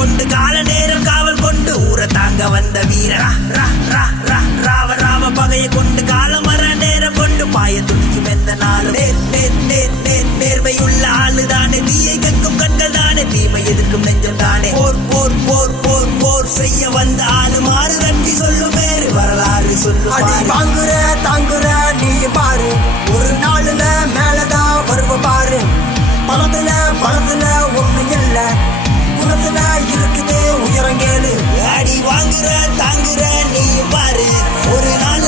கொண்டு கால நேரம் காவல் கொண்டு ஊரை தாங்க வந்த வீரரா ராவ ராவ பகையை கொண்டு காலம் வர நேரம் கொண்டு பாய துணிக்கும் எந்த நாளும் நேர்மையுள்ள ஆளுதானே தீயை கக்கும் கண்கள் தானே தீமை எதிர்க்கும் நெஞ்சம் தானே போர் போர் போர் போர் போர் செய்ய வந்த ஆளு மாறு ரட்டி சொல்லும் வேறு வரலாறு சொல்லும் தாங்குற நீ பாரு ஒரு நாளுல மேலதான் வருவ பாரு பலத்துல ஒண்ணு இல்ல குணத்துல இருக்குது உயரங்கேளு அடி வாங்குற தாங்குற நீ பாரு ஒரு நாள்